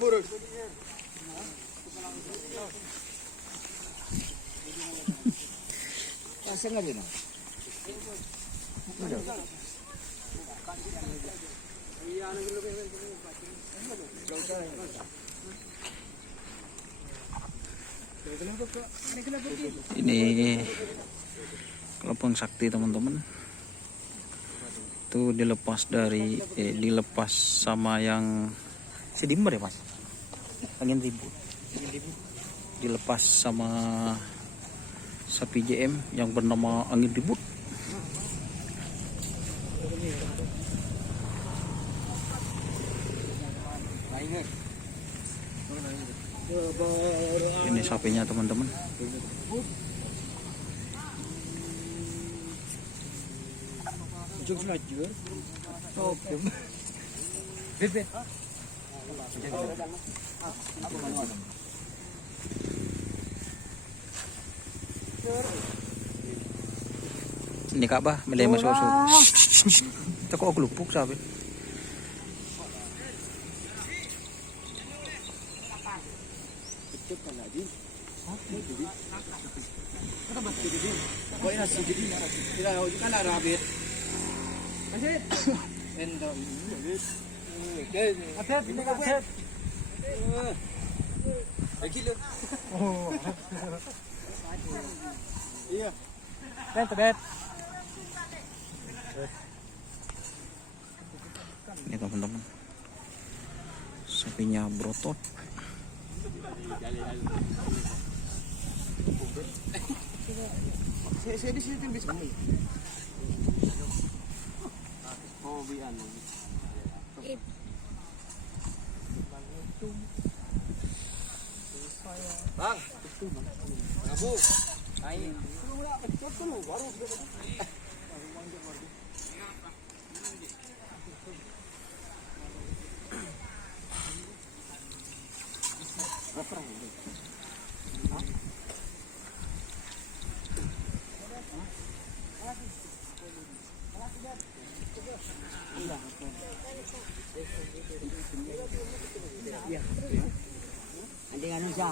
Ini kelapang sakti teman-teman. Itu dilepas sama yang sedimber ya mas, angin ribut. Dilepas sama sapi JM yang bernama angin ribut. Ini sapinya teman-teman. Ini Ka'bah mulai masuk. Takut aku lupuk sabi. Ini teman-teman, sapinya berotot. Bang, Abu, ayo. Ada yang siya.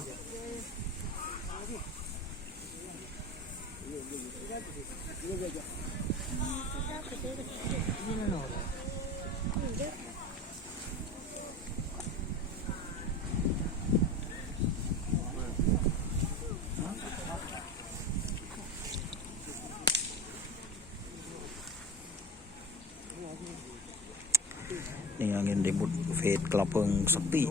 Ini angin ribut Fit Kelapang Sakti.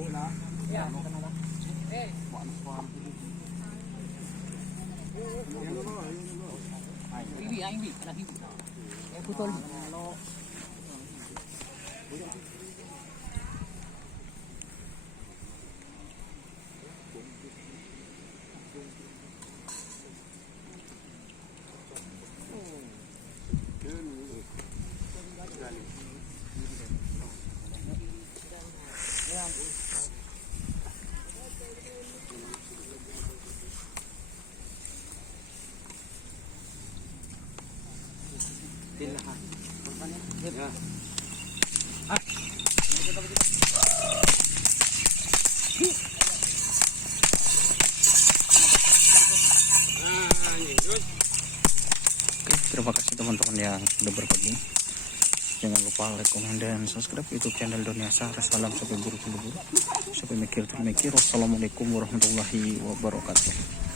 Terima kasih teman-teman yang sudah berbagi. Jangan lupa like, komen, dan subscribe YouTube channel Doni Asar. Salam sampai buru-buru, sampai mikir. Wassalamualaikum warahmatullahi wabarakatuh.